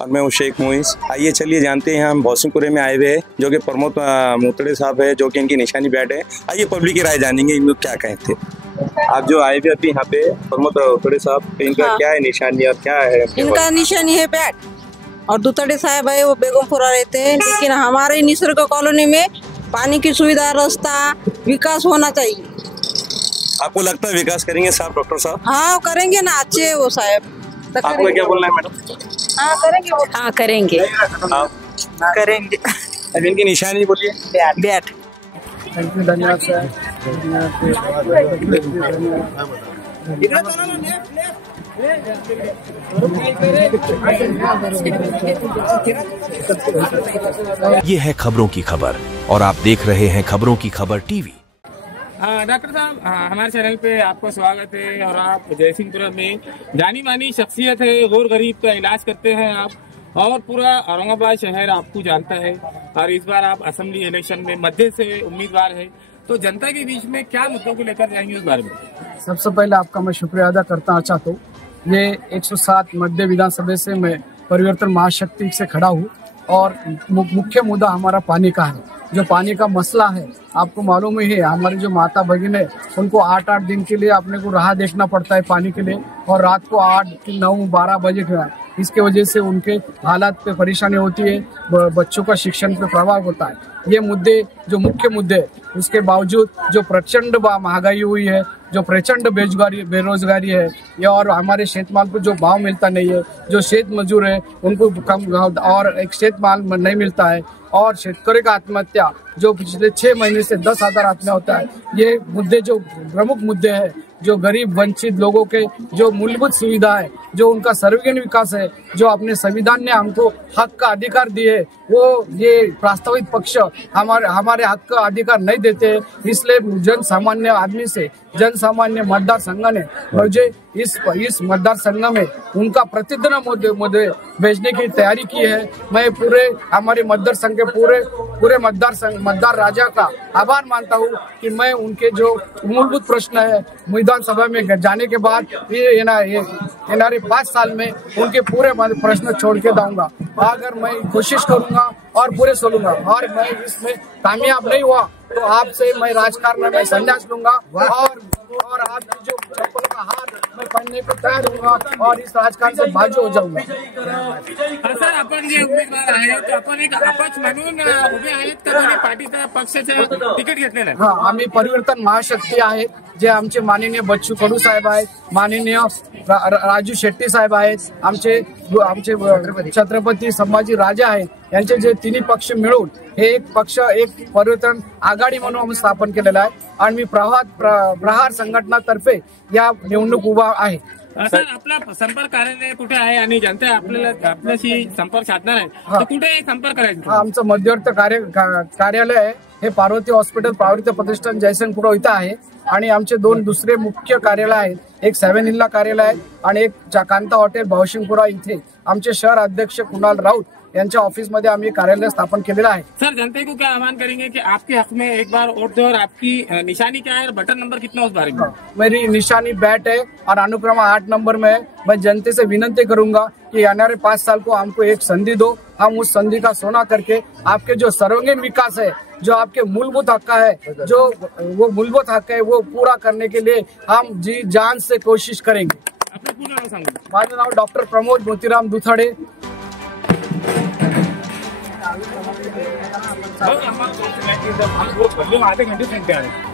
और मैं हूँ शेख मोइस। आइए चलिए जानते हैं, हम भौसिंगपुरे में आए हुए हैं, जो कि प्रमोद मोतड़े साहब है, जो कि इनकी निशानी बैट है। आइए पब्लिक की राय जानेंगे, इन लोग क्या कहते हैं। आप जो आए हुए अभी यहाँ पे प्रमोद मोतड़े साहब, इनका क्या है निशानी और क्या है? इनका निशानी है बैट, और दुतड़े साहब है वो बेगमपुरा रहते हैं। लेकिन हमारे निसर्ग कॉलोनी में पानी की सुविधा, रास्ता, विकास होना चाहिए। आपको लगता है विकास करेंगे साहब, डॉक्टर साहब? हाँ करेंगे ना, अच्छे है वो साहब। आपको क्या बोलना है मैडम? हाँ करेंगे वो। हाँ करेंगे। आप करेंगे। अब इनकी निशानी बोलिए। बैट। धन्यवाद सर। ये है खबरों की खबर और आप देख रहे हैं खबरों की खबर टीवी। डॉक्टर साहब, हमारे चैनल पे आपका स्वागत है। और आप जयसिंहपुरा में जानी मानी शख्सियत है, गौर गरीब का इलाज करते हैं आप, और पूरा औरंगाबाद शहर आपको जानता है। और इस बार आप असेंबली इलेक्शन में मध्य से उम्मीदवार है, तो जनता के बीच में क्या मुद्दों को लेकर जाएंगे उस बारे में? सबसे पहले आपका मैं शुक्रिया अदा करना चाहता हूँ। ये 107 मध्य विधानसभा से मैं परिवर्तन महाशक्ति से खड़ा हूँ, और मुख्य मुद्दा हमारा पानी का है। जो पानी का मसला है, आपको मालूम ही है, हमारी जो माता भगिन है उनको 8-8 दिन के लिए अपने को राह देखना पड़ता है पानी के लिए, और रात को 8, 9, 12 बजे इसके वजह से उनके हालात पे परेशानी होती है, बच्चों का शिक्षण पे प्रभाव होता है। ये मुद्दे जो मुख्य मुद्दे, उसके बावजूद जो प्रचंड महंगाई हुई है, जो प्रचंड बेरोजगारी है, या और हमारे शेतमाल को जो भाव मिलता नहीं है, जो शेत मजदूर है उनको कम और एक शेतमाल नहीं मिलता है, और शेतकरी का आत्महत्या जो पिछले 6 महीने से 10,000 आत्महत्या होता है। ये मुद्दे जो प्रमुख मुद्दे हैं, जो गरीब वंचित लोगों के जो मूलभूत सुविधा है, जो उनका सर्वजन विकास है, जो अपने संविधान ने हमको हक का अधिकार दिए, वो ये प्रास्ताविक पक्ष हमारे हक का अधिकार नहीं देते। इसलिए जन सामान्य आदमी से, जन सामान्य मतदार संघ ने मुझे इस मतदार संघ में उनका प्रतिनिधित्व मुद्दे भेजने की तैयारी की है। मैं पूरे हमारे मतदार संघ के पूरे मतदार राजा का आभार मानता हूँ कि मैं उनके जो मूलभूत प्रश्न है विधानसभा में जाने के बाद ये 5 साल में उनके पूरे प्रश्न छोड़ के दूंगा। अगर मैं कोशिश करूंगा और पूरे सोलूंगा, और मैं इसमें कामयाब नहीं हुआ तो आपसे मैं राजकारण में संन्यास लूंगा, और आपकी जो चप्पल का हार मैं पहनने को तैयार हूँगा, और इस राजकारण से बाजू हो जाऊंगा। सर, आपण जे उमेदवार आहेत, तो आपण एक अपक्ष म्हणून उभे आहेत का तुम्ही पार्टीचा पक्षाचं तिकीट घेतलेलं आहे? हाँ, आम्ही परिवर्तन महाशक्ती आहे, जे आमचे माननीय बच्चू कडू साहेब आहेत, माननीय राजू शेट्टी साहेब आहेत, आमचे छत्रपती संभाजी राजा आहेत, यांचे जे तिन्ही पक्ष मिळून हे एक परिवर्तन आघाडी म्हणून आम्ही स्थापन केलेलं आहे, आणि मी प्रहार संघटनातर्फे या निवडणूक उभा आहे। सर, आपला संपर्क कार्यालय कुठे आहे आणि जनता आपल्याशी संपर्क साधणार आहे, तर कुठे संपर्क करायचा? आमचं मध्यवर्ती कार्यालय आहे हे पार्वती हॉस्पिटल, पार्वती प्रतिष्ठान जयसिंगपुरा इथं आहे, आणि आमचे 2 दुसरे मुख्य कार्यालय आहेत, एक 7 हिलला कार्यालय आहे आणि एक कांता हॉटेल भौसिंगपुरा इथे आमचे शहर अध्यक्ष कुणाल राऊत यांच्या ऑफिस मध्ये आम्ही कार्यालय स्थापन केलेलं आहे। सर, जनता को क्या आह्वान करेंगे कि आपके हक में एक बार वोट दो, और आपकी निशानी क्या है, बटन नंबर कितना उस बारे में? मेरी निशानी बैट है और अनुक्रमा 8 नंबर में है। मैं जनता से विनती करूंगा कि आने वाले 5 साल को हमको एक संधि दो, हम उस संधि का सोना करके आपके जो सर्वांगीण विकास है, जो आपके मूलभूत हक है, जो वो मूलभूत हक है, वो पूरा करने के लिए हम जी जान से कोशिश करेंगे। आपलं पूर्ण नाव सांगा। माझं नाव डॉक्टर प्रमोद मोतीराम दुथडे। आधे घंटे सुनते हैं।